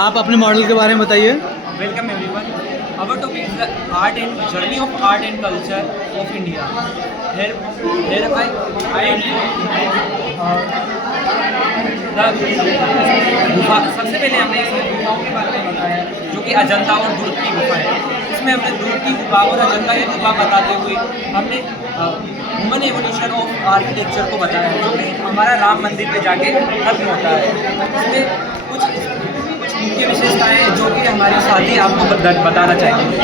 आप अपने मॉडल के बारे में बताइए। Welcome everyone. Our topic is the art and journey of art and culture of India. Here I गुफा सबसे पहले हमने इसमें गुफाओं के बारे में बताया जो कि अजंता और दुर्ग की गुफा है। इसमें हमने दुर्ग की गुफा और अजंता की गुफा बताते हुए हमने ह्यूमन एवोल्यूशन ऑफ आर्किटेक्चर को बताया जो कि हमारा राम मंदिर पे जाके खत्म होता है। इसमें कुछ मुख्य विशेषताएं हैं जो कि हमारे साथी आपको बताना चाहेंगे।